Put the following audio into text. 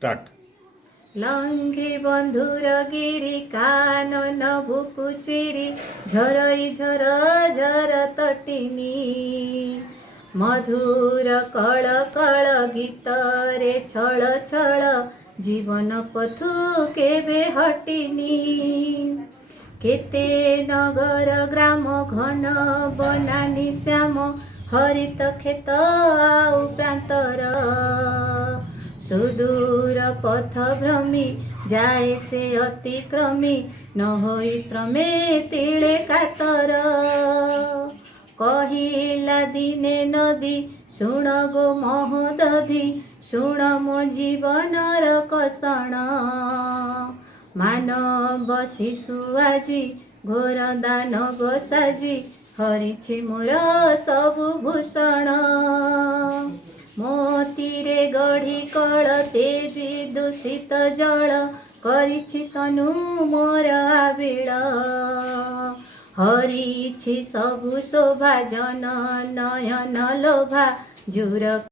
Start. लंघी बंधुर गिरी कानन बुकु चिरी झरई झर झर तटिनी मधुर कळ कळ गीतरे छळ छळ जीवन पथु केबे हटिनी केते नगर ग्राम घन बनानी श्याम हरित खेत आउ प्रांतर सुदूर पथ भ्रमी जाए से अतिक्रमी न होई श्रमे तिले कातर कहिला दिने नदी शुण गो महोदधि शुण मो जीवनर कषण मानव शिशु आजी घोर दानव साजी हरिछि मोर सबु भूषण मोतीरे गढ़ी कल तेजी दूषित जल करिछि तनु मोर आबिल हरिछि सबु शोभा जन नयन लोभा जुर